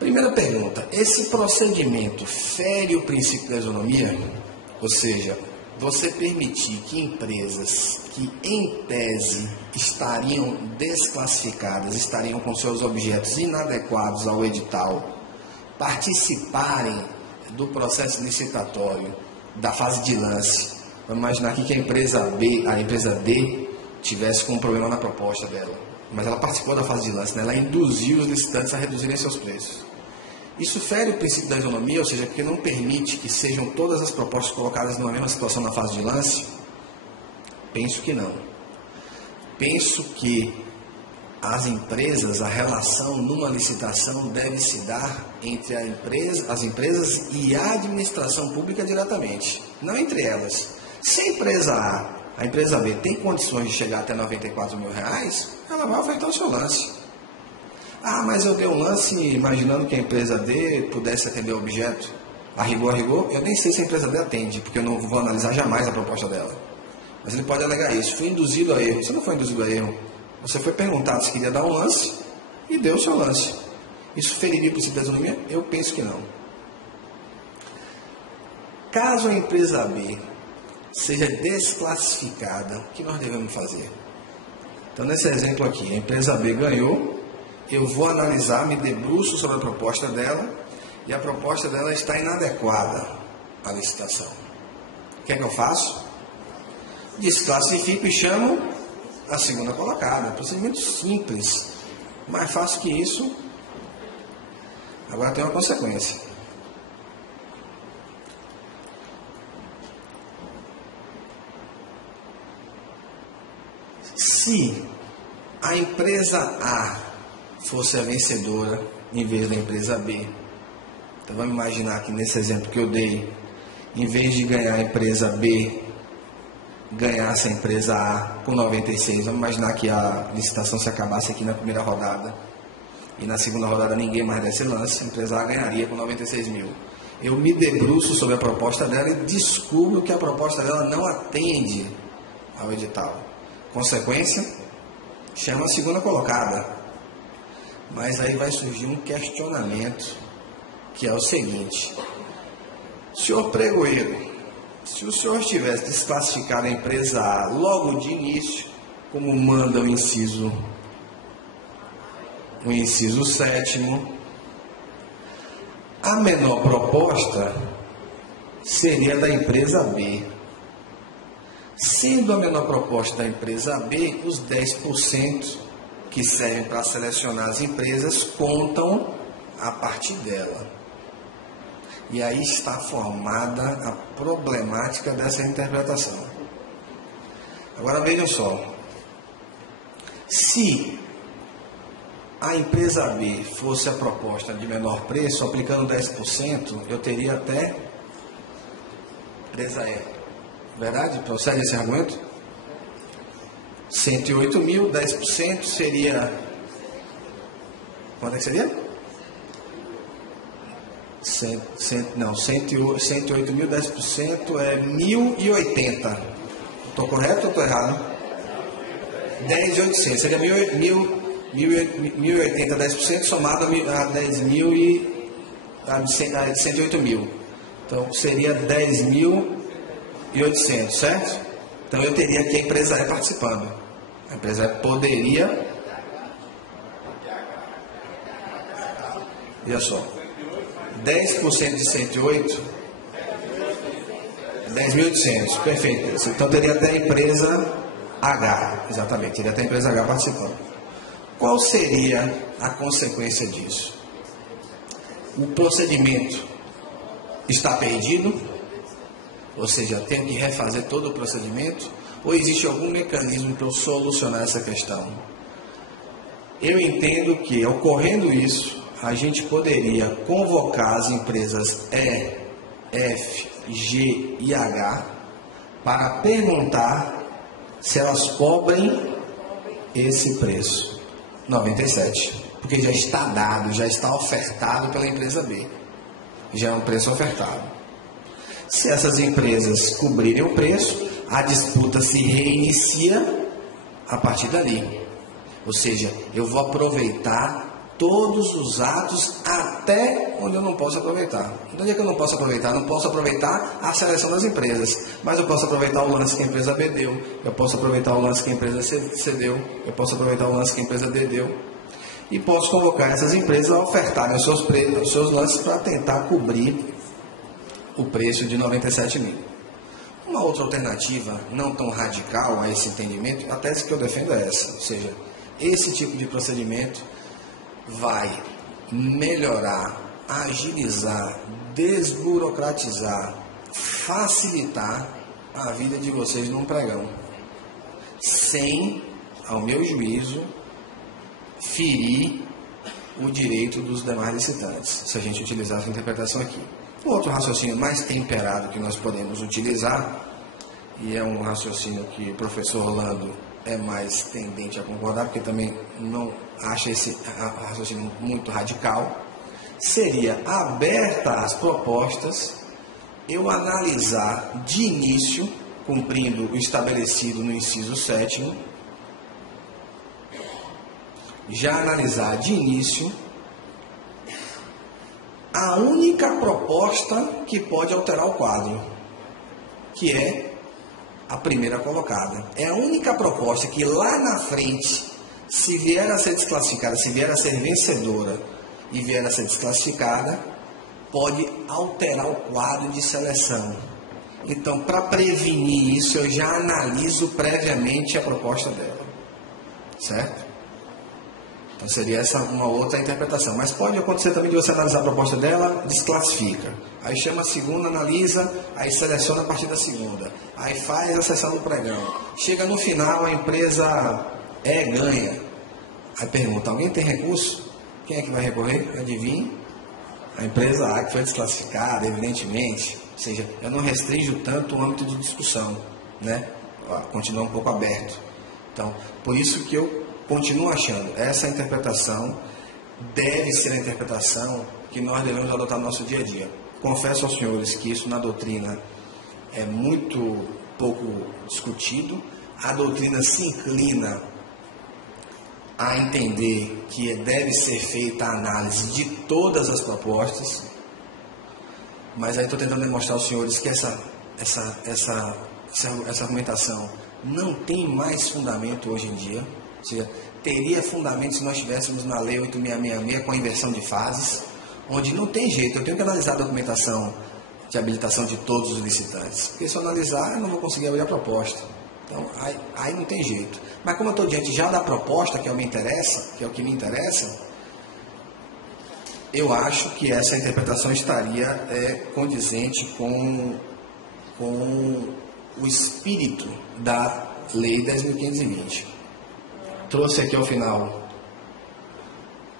Primeira pergunta, esse procedimento fere o princípio da isonomia? Ou seja, você permitir que empresas que em tese estariam desclassificadas, estariam com seus objetos inadequados ao edital, participarem do processo licitatório da fase de lance. Vamos imaginar aqui que a empresa B, a empresa D, tivesse com um problema na proposta dela, mas ela participou da fase de lance, né? Ela induziu os licitantes a reduzirem seus preços. Isso fere o princípio da isonomia, ou seja, porque não permite que sejam todas as propostas colocadas numa mesma situação na fase de lance? Penso que não. Penso que as empresas, a relação numa licitação deve se dar entre as empresas e a administração pública diretamente, não entre elas. Se a empresa A empresa B tem condições de chegar até R$94 mil, ela vai ofertar o seu lance. Ah, mas eu dei um lance imaginando que a empresa D pudesse atender o objeto. A rigor, eu nem sei se a empresa D atende, porque eu não vou analisar jamais a proposta dela. Mas ele pode alegar isso. Fui induzido a erro. Você não foi induzido a erro. Você foi perguntado se queria dar um lance e deu o seu lance. Isso feriria o princípio da isonomia? Eu penso que não. Caso a empresa B seja desclassificada, o que nós devemos fazer? Então, nesse exemplo aqui, a empresa B ganhou, eu vou analisar, me debruço sobre a proposta dela e a proposta dela está inadequada à licitação. O que é que eu faço? Desclassifico e chamo a segunda colocada. Procedimento simples. Mais fácil que isso. Agora tem uma consequência. Se a empresa A fosse a vencedora em vez da empresa B, então vamos imaginar que nesse exemplo que eu dei, em vez de ganhar a empresa B, ganhasse a empresa A com 96, vamos imaginar que a licitação se acabasse aqui na primeira rodada e na segunda rodada ninguém mais desse lance, a empresa A ganharia com 96 mil. Eu me debruço sobre a proposta dela e descubro que a proposta dela não atende ao edital. Consequência, chama a segunda colocada. Mas aí vai surgir um questionamento, que é o seguinte: senhor pregoeiro, se o senhor tivesse desclassificado a empresa A logo de início, como manda o inciso 7º, a menor proposta seria da empresa B. Sendo a menor proposta da empresa B, os 10% que servem para selecionar as empresas contam a partir dela. E aí está formada a problemática dessa interpretação. Agora vejam só. Se a empresa B fosse a proposta de menor preço, aplicando 10%, eu teria até empresa E. Verdade? Procede esse argumento? 108 mil, 10% seria... Quanto é que seria? 108 mil, 10% é 1.080. Estou correto ou estou errado? 10.800. Seria 1.080, 10% somado a 10 mil e a 108 mil. Então seria 10.800, certo? Então eu teria aqui a empresa E participando. A empresa E poderia... Olha só. 10% de 108, 10.800, perfeito. Então teria até a empresa H, exatamente, teria até a empresa H participando. Qual seria a consequência disso? O procedimento está perdido, ou seja, tenho que refazer todo o procedimento, ou existe algum mecanismo para eu solucionar essa questão? Eu entendo que, ocorrendo isso, a gente poderia convocar as empresas E, F, G e H para perguntar se elas cobrem esse preço, 97, porque já está dado, já está ofertado pela empresa B, já é um preço ofertado. Se essas empresas cobrirem o preço, a disputa se reinicia a partir dali, ou seja, eu vou aproveitar todos os atos até até onde eu não posso aproveitar. Onde é que eu não posso aproveitar? Não posso aproveitar a seleção das empresas, mas eu posso aproveitar o lance que a empresa B deu, eu posso aproveitar o lance que a empresa C deu, eu posso aproveitar o lance que a empresa D deu, e posso convocar essas empresas a ofertarem os seus lances para tentar cobrir o preço de 97 mil. Uma outra alternativa, não tão radical a esse entendimento, a tese que eu defendo é essa, ou seja, esse tipo de procedimento vai melhorar, agilizar, desburocratizar, facilitar a vida de vocês num pregão, sem, ao meu juízo, ferir o direito dos demais licitantes, se a gente utilizar essa interpretação aqui. Um outro raciocínio mais temperado que nós podemos utilizar, e é um raciocínio que o professor Orlando é mais tendente a concordar, porque também não acha esse raciocínio muito radical, seria, aberta às propostas, eu analisar de início, cumprindo o estabelecido no inciso 7º, já analisar de início a única proposta que pode alterar o quadro, que é a primeira colocada. É a única proposta que lá na frente, se vier a ser desclassificada, se vier a ser vencedora e vier a ser desclassificada, pode alterar o quadro de seleção. Então, para prevenir isso, eu já analiso previamente a proposta dela. Certo? Então seria essa uma outra interpretação. Mas pode acontecer também de você analisar a proposta dela, desclassifica. Aí chama a segunda, analisa, aí seleciona a partir da segunda. Aí faz a sessão do pregão. Chega no final, a empresa ganha. Aí pergunta, alguém tem recurso? Quem é que vai recorrer? Adivinha? A empresa A, que foi desclassificada, evidentemente. Ou seja, eu não restringo tanto o âmbito de discussão, né? Continua um pouco aberto. Então, por isso que eu continuo achando, essa interpretação deve ser a interpretação que nós devemos adotar no nosso dia a dia. Confesso aos senhores que isso na doutrina é muito pouco discutido. A doutrina se inclina a entender que deve ser feita a análise de todas as propostas, mas aí estou tentando demonstrar aos senhores que essa argumentação não tem mais fundamento hoje em dia. Ou seja, teria fundamento se nós estivéssemos na Lei 8666 com a inversão de fases, onde não tem jeito, eu tenho que analisar a documentação de habilitação de todos os licitantes, porque se eu analisar, eu não vou conseguir abrir a proposta. Então, aí não tem jeito. Mas como eu estou diante já da proposta, que é o que me interessa, eu acho que essa interpretação estaria condizente com o espírito da Lei 10.520. Trouxe aqui ao final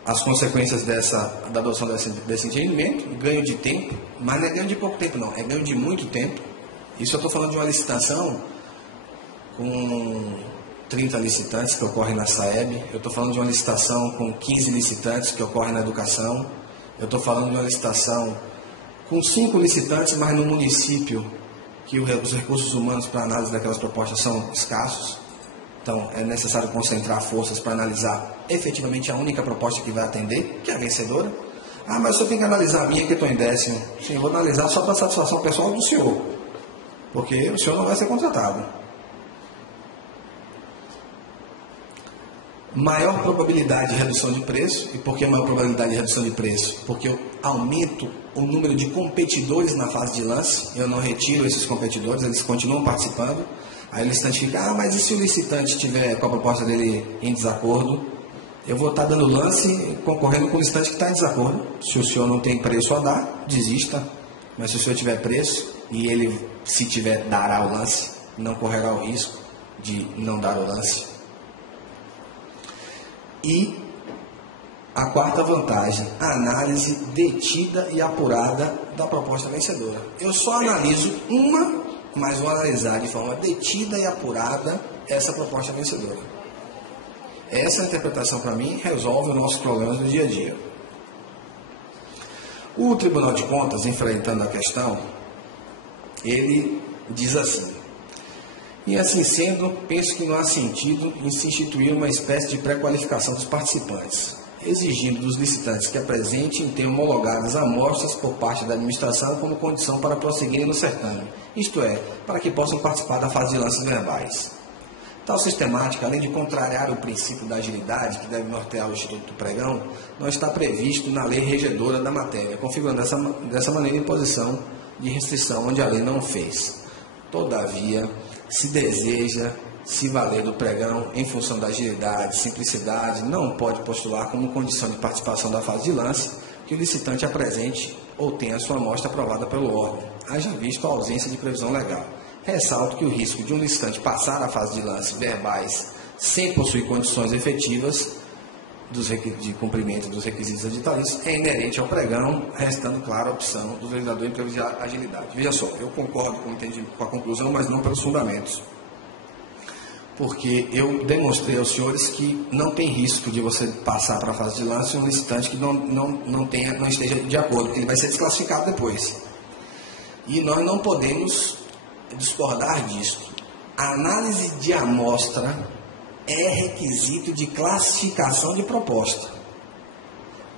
as consequências da adoção desse entendimento, ganho de tempo, mas não é ganho de pouco tempo não, é ganho de muito tempo. Isso eu estou falando de uma licitação com 30 licitantes que ocorre na SAEB, eu estou falando de uma licitação com 15 licitantes que ocorre na educação, eu estou falando de uma licitação com 5 licitantes, mas no município que os recursos humanos para análise daquelas propostas são escassos. Então, é necessário concentrar forças para analisar efetivamente a única proposta que vai atender, que é a vencedora. Ah, mas o senhor tem que analisar a minha, que eu estou em 10º. Sim, eu vou analisar só para satisfação pessoal do senhor, porque o senhor não vai ser contratado. Maior probabilidade de redução de preço. E por que maior probabilidade de redução de preço? Porque eu aumento o número de competidores na fase de lance, eu não retiro esses competidores, eles continuam participando. Aí o licitante fica, mas e se o licitante estiver com a proposta dele em desacordo? Eu vou estar dando lance concorrendo com o licitante que está em desacordo. Se o senhor não tem preço a dar, desista. Mas se o senhor tiver preço e ele, se tiver, dará o lance, não correrá o risco de não dar o lance. E a quarta vantagem, a análise detida e apurada da proposta vencedora. Eu só analiso uma, mas vou analisar de forma detida e apurada essa proposta vencedora. Essa interpretação, para mim, resolve os nossos problemas do dia a dia. O Tribunal de Contas, enfrentando a questão, ele diz assim: e assim sendo, penso que não há sentido em se instituir uma espécie de pré-qualificação dos participantes. exigindo dos licitantes que apresentem e tenham homologadas amostras por parte da administração como condição para prosseguirem no certame, isto é, para que possam participar da fase de lances verbais. Tal sistemática, além de contrariar o princípio da agilidade que deve nortear o Instituto do Pregão, não está previsto na lei regedora da matéria, configurando dessa maneira imposição de restrição onde a lei não fez. Todavia, se deseja se valer do pregão em função da agilidade, simplicidade, não pode postular como condição de participação da fase de lance que o licitante apresente ou tenha a sua amostra aprovada pelo órgão, haja visto a ausência de previsão legal. Ressalto que o risco de um licitante passar a fase de lance verbais sem possuir condições efetivas de cumprimento dos requisitos editalícios é inerente ao pregão, restando clara a opção do legislador em prever a agilidade. Veja só, eu concordo com a conclusão, mas não pelos fundamentos. Porque eu demonstrei aos senhores que não tem risco de você passar para a fase de lance um licitante que não esteja de acordo, porque ele vai ser desclassificado depois. E nós não podemos discordar disso. A análise de amostra é requisito de classificação de proposta.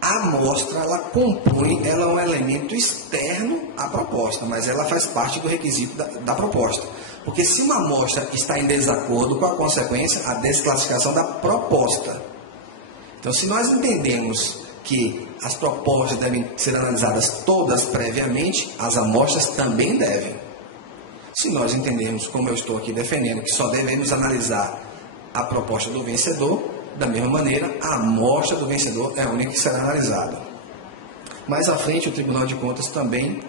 A amostra, ela é um elemento externo à proposta, mas ela faz parte do requisito da proposta. Porque se uma amostra está em desacordo com a consequência, a desclassificação da proposta. Então, se nós entendemos que as propostas devem ser analisadas todas previamente, as amostras também devem. Se nós entendermos, como eu estou aqui defendendo, que só devemos analisar a proposta do vencedor, da mesma maneira, a amostra do vencedor é a única que será analisada. Mais à frente, o Tribunal de Contas também,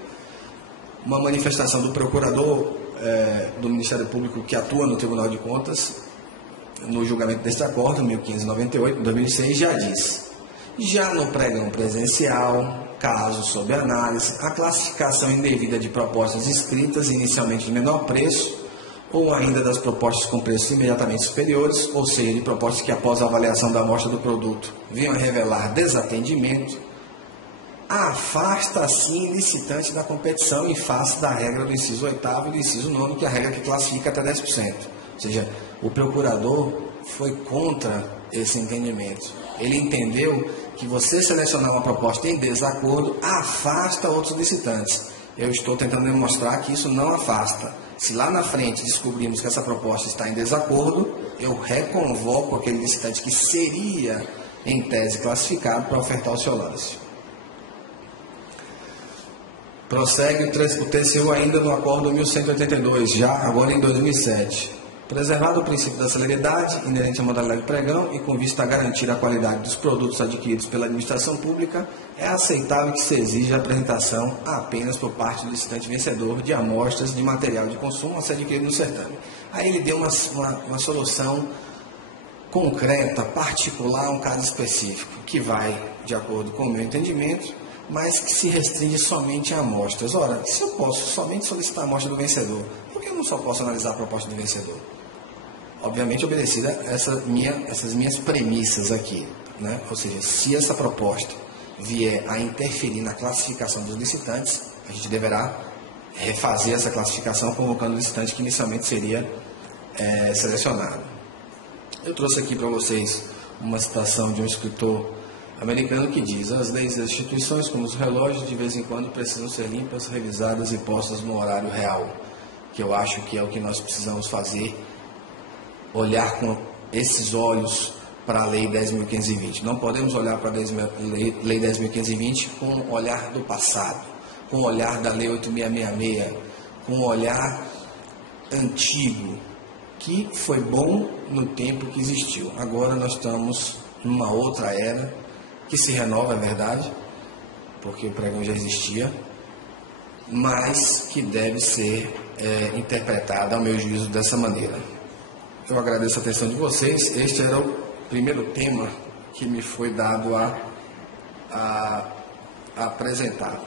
uma manifestação do procurador do Ministério Público que atua no Tribunal de Contas, no julgamento deste acordo, 1598, 2006, já diz: já no pregão presencial, caso sob análise, a classificação indevida de propostas escritas inicialmente de menor preço, ou ainda das propostas com preços imediatamente superiores, ou seja, de propostas que após a avaliação da amostra do produto venham a revelar desatendimento, afasta assim o licitante da competição em face da regra do inciso 8º e do inciso 9º, que é a regra que classifica até 10%. Ou seja, o procurador foi contra esse entendimento. Ele entendeu que você selecionar uma proposta em desacordo afasta outros licitantes. Eu estou tentando demonstrar que isso não afasta. Se lá na frente descobrirmos que essa proposta está em desacordo, eu reconvoco aquele licitante que seria, em tese, classificado para ofertar o seu lance. Prossegue o TCU ainda no acordo 1182, já agora em 2007. Preservado o princípio da celeridade, inerente à modalidade de pregão e com vista a garantir a qualidade dos produtos adquiridos pela administração pública, é aceitável que se exija a apresentação apenas por parte do licitante vencedor de amostras de material de consumo a ser adquirido no certame. Aí ele deu uma solução concreta, particular a um caso específico, que vai de acordo com o meu entendimento, mas que se restringe somente a amostras. Ora, se eu posso somente solicitar a amostra do vencedor, por que eu não só posso analisar a proposta do vencedor? Obviamente obedecida essas minhas premissas aqui, né? Ou seja, se essa proposta vier a interferir na classificação dos licitantes, a gente deverá refazer essa classificação convocando o licitante que inicialmente seria selecionado. Eu trouxe aqui para vocês uma citação de um escritor americano que diz: as leis das instituições, como os relógios, de vez em quando precisam ser limpas, revisadas e postas no horário real, que eu acho que é o que nós precisamos fazer, olhar com esses olhos para a Lei 10.520. Não podemos olhar para a Lei 10.520 com o olhar do passado, com o olhar da Lei 8.666, com o olhar antigo, que foi bom no tempo que existiu. Agora nós estamos numa outra era, que se renova, é verdade, porque o pregão já existia, mas que deve ser interpretada, ao meu juízo, dessa maneira. Eu agradeço a atenção de vocês. Este era o primeiro tema que me foi dado a apresentar.